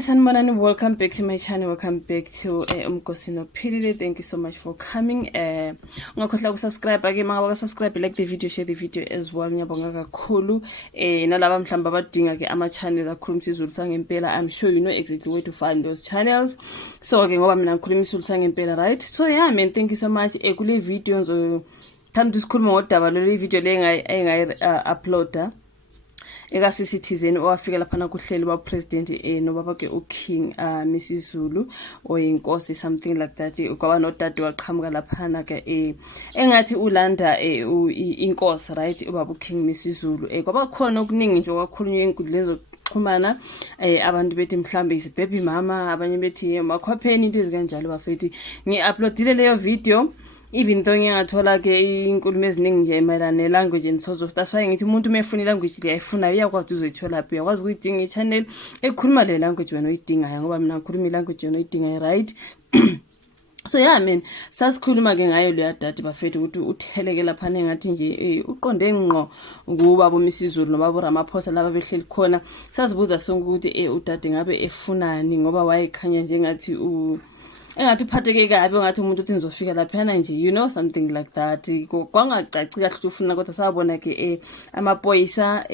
Sanibonani, welcome back to my channel. Welcome back to Umnkosi Nophilile. Thank you so much for coming. Ungakhohlwa ukusubscribe ake mangaba subscribe, like the video, share the video as well. Ngiyabonga kakhulu nalaba mhlamba abadinga ke ama channel akhuluma isiZulu sangempela. I'm sure you know exactly where to find those channels. So ke ngoba mina ngikhuluma isiZulu sangempela, right? So yeah man, thank you so much. Kule video thanda sikhuluma ngodaba lolu video le engayi uploada eka Citizen owafika lapha kuhleli ba president nobaba ke uKing Mrs Zulu oyinkosi something like that. Kwaba nodade waqhamuka lapha ke engathi ulanda inkosi, right? Ubaba uKing Mrs Zulu kwaba khona okuningi nje kwakhulunywa enkundleni zokuxhumana abantu bethi mhlambe isibaby mama, abanye bethi makhwapheni into ezikanjalo bafethi. Ngi-uploadile leyo video even though ngingathola ke inkulumo eziningi nje emayelana language and so that's why ngithi umuntu umefuna language le ayifuna uyakwazi uzuyithola lapha, uyakwazi ukuyidinga i-channel ekhuluma le language wena uyidingayo ngoba mina ngikhuluma ilanguage wena uyidingayo, right? So yeah man, sasikhuluma ke ngayo le dad bafethu ukuthi utheleke lapha engathi nje uqonde ngqo ukuba bomisizulu noba boRamaphosa laba behleli khona. Sazibuza sonke ukuthi udade ngabe efunani ngoba wayekhanya njengathi engathi uphatheke kabi, ngathi umuntu uthi nizofika lapha nje, you know, something like that. Kwangacaci kahle ufuna kodwa sabona ke amapoyisa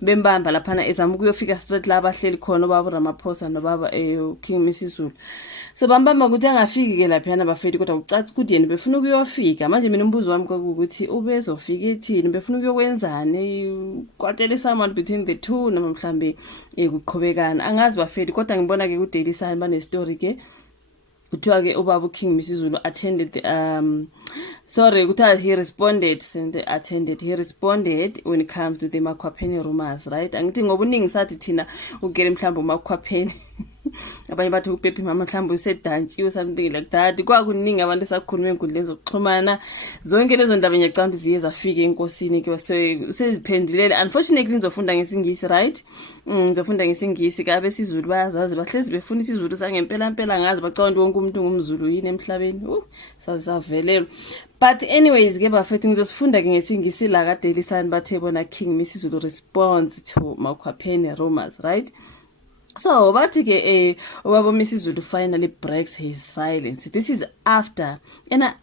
bembamba lapha ezama ukuyofika straight la abahleli khona ubaba Ramaphosa nobaba King Mrs Zulu. So bambamba ukuthi angafiki ke lapha bafethi kodwa ucaci ukuthi yena befuna ukuyofika. Manje mina umbuzo wami ukuthi ubezofika ethini, befuna ukuyokwenzani, kwatshela someone between the two noma mhlambe kuqhubekana angazi bafethi. Kodwa ngibona ke ku Daily Sun bane story ke kuthiwa ke ubaba King Mrs Zulu attended he responded when it comes to the makhwapheni rumors, right? Angithi ngoba uningi sathi thina ugele mhlamba umakhwapheni abanye bathi ubaby mama mhlamba usedantshi or something like that. Kwakuningi abantu esakhuluma enkundleni zokuxhumana zonke lezo ndaba ngiyacanga ziye zafika enkosini ke useziphendulele. Unfortunately ngizofunda ngesingisi, right? Ngizofunda ngesingisi ke abesizulu bayazazi bahlezi befuna isiZulu sangempela mpela ngazi bacanga wonke umuntu ngumZulu yini emhlabeni. Sazavelelwa. But anyways ke bafethu ngizosifunda ke ngesingisi la ka Daily Sun bathe bona King Mrs Zulu responds to makhwapheni rumors, right? So bathi ke ubaba Mrs Zulu finally breaks his silence. This is after an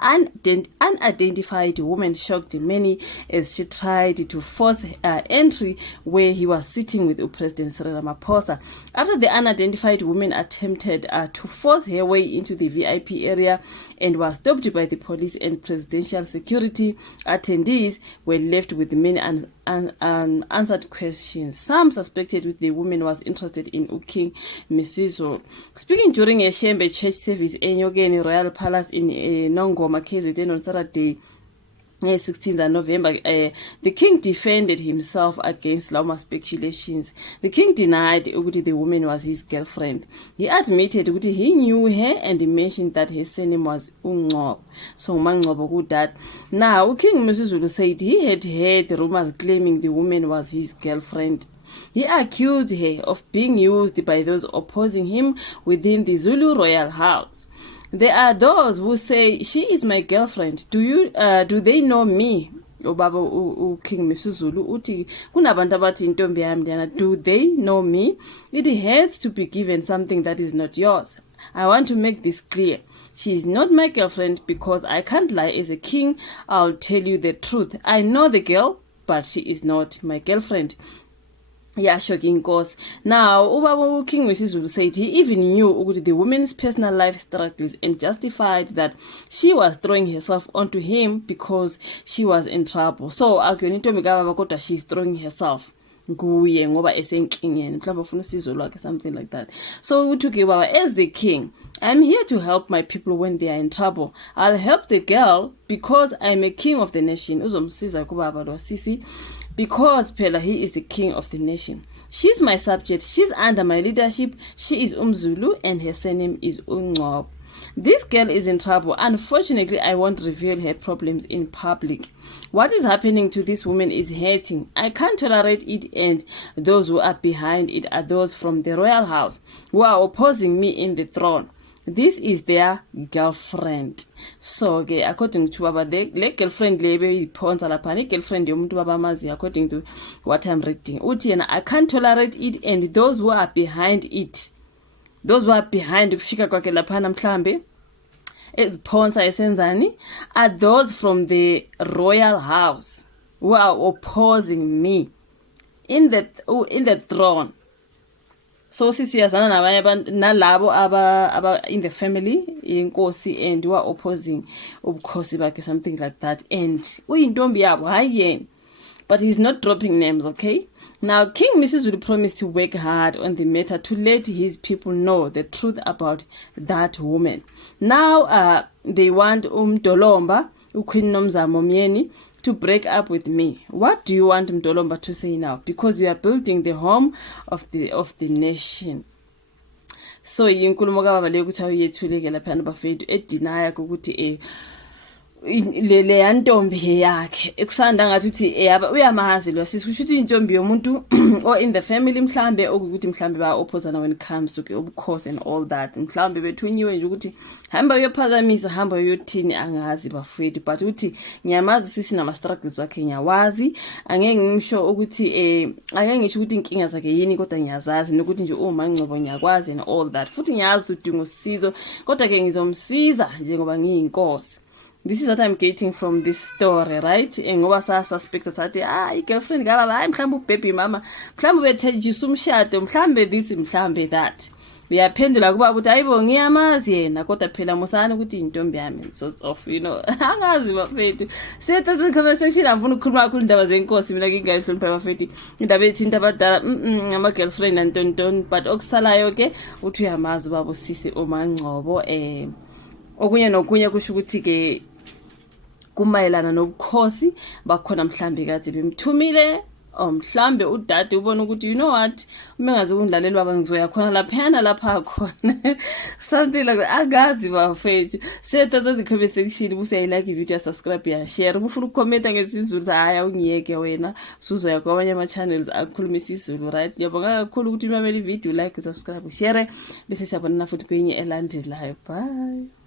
unidentified woman shocked many as she tried to force entry where he was sitting with President Cyril Ramaphosa. After the unidentified woman attempted to force her way into the VIP area and was stopped by the police and presidential security, attendees were left with many unanswered questions. Some suspected that the woman was interested in King Mrs Zulu. Speaking during a Shembe church service in Yogeni Royal Palace in Nongoma, KZN on Saturday, 16th November, the king defended himself against Loma speculations. The king denied that the woman was his girlfriend. He admitted that he knew her and he mentioned that her surname was Ungcobo. So Mangcobo good that. Now, King Mrs Zulu said he had heard rumors claiming the woman was his girlfriend. He accused her of being used by those opposing him within the Zulu royal house. There are those who say she is my girlfriend. Do they know me? Ubaba King Mrs Zulu uthi kunabantu abathi intombi yami lana, do they know me? It has to be given something that is not yours. I want to make this clear. She is not my girlfriend because I can't lie as a king. I'll tell you the truth. I know the girl, but she is not my girlfriend. Yeah, shocking cause. Now, Ubaba King Mrs Zulu said he even knew the woman's personal life struggles and justified that she was throwing herself onto him because she was in trouble. So, she's throwing herself. Something like that. So we took about as the king, I'm here to help my people when they are in trouble. I'll help the girl because I'm a king of the nation. Because Pela, he is the king of the nation. She's my subject. She's under my leadership. She is Zulu and her surname is Ungcobo. This girl is in trouble. Unfortunately, I won't reveal her problems in public. What is happening to this woman is hurting. I can't tolerate it, and those who are behind it are those from the royal house who are opposing me in the throne. this is their girlfriend. So ke according to baba le girlfriend le beyiphonsa lapha girlfriend yomuntu baba amazi, according to what I'm reading, uthi yena I can't tolerate it, and those who are behind it, those who are behind ukufika kwakhe lapha mhlambe eziphonsa esenzani, are those from the royal house who are opposing me in the throne. So sisiyazana nabanye abantu nalabo aba in the family inkosi, and who are opposing ubukhosi bakhe, something like that, and uyintombi yabo hayi yena, but he's not dropping names. Okay, now King Misuzulu promised to work hard on the matter to let his people know the truth about that woman. Now they want Mdolomba, uQueen Nomzamo Myeni, to break up with me. What do you want Mdolomba to say now? Because we are building the home of the nation. So yinkulumo kababa le ukuthi awuyethuleke lapha bafethu edinaya ukuthi le yantombi yakhe ekusanda ngathi uthi uyamazi lo sisi kusho ukuthi intombi yomuntu or in the family mhlambe okuthi mhlambe ba opposana when it comes to ubukhosi and all that, mhlambe bethunyiwe nje ukuthi hamba uyophazamisa, hamba uyothini, angazi bafethu, but uthi ngiyamazi sisi nama struggles wakhe ngiyawazi, angeke ngisho ukuthi angeke ngisho ukuthi inkinga zakhe yini, kodwa ngiyazazi nokuthi nje uma ngcobo ngiyakwazi and all that, futhi ngiyazi udinga usizo, kodwa ke ngizomsiza njengoba ngiyinkosi. This is what I'm getting from this story, right? Ngoba suspect sathi i-girlfriend kababa hayi mhlambe ubaby mama, mhlambe ubethejisa umshado, mhlambe this, mhlambe that. Uyaphendula kuba ukuthi hayibo ngiyamazi yena, kodwa phela musana ukuthi intombi yami, sorts of, you know, angazi bafethu. Sethatha comment section afuna ukukhuluma kakhulu indaba zenkosi, mina ngingayihlonipha bafethu indaba ethinta abadala ama girlfriend antonton, but okusalayo ke uthi uyamazi babo sisi uMangcobo. Okunye nokunye kusho ukuthi ke kumayelana nobukhosi bakhona mhlambe kade bemthumile, mhlambe udade ubona ukuthi you know what, uma ngazi ukundlalelwa abangizoya khona lapha khona something like that, agazi bafethu. Sethatha the comment section busa like video, subscribe ya share, ufuna ukucomment ngesizulu haya ungiyeke wena suzoya kwamanye ama channels akhuluma isizulu, right? Ngiyabonga kakhulu ukuthi imamele video, like, subscribe, share, bese siyabonana futhi kwenye elandelayo. Bye.